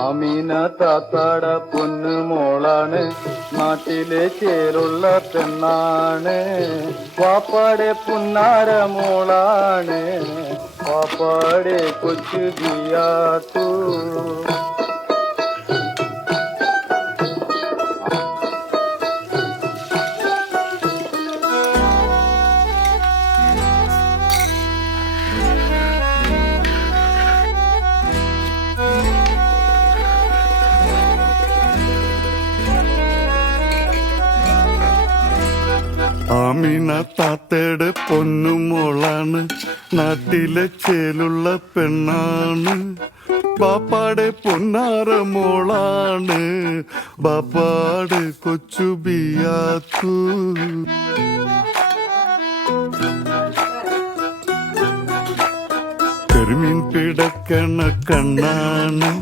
ആമീന താത്താട പൊന്നു മോളാണ്, നാട്ടിലെ ചേരുള്ള പെണ്ണാണ്. വാപ്പാടെ പുന്നാര മോളാണ്, വാപ്പാടെ കൊച്ചു ബിയാത്തു. ആമീന താത്തയുടെ പൊന്നുമോളാണ്, നാട്ടിലെ ചേലുള്ള പെണ്ണാണ്. ബാപ്പാടെ പൊന്നാര മോളാണ്, ബാപ്പാടെ കൊച്ചു ബിയാത്തു. കരിമീൻ പിടക്കണ കണ്ണാണ്,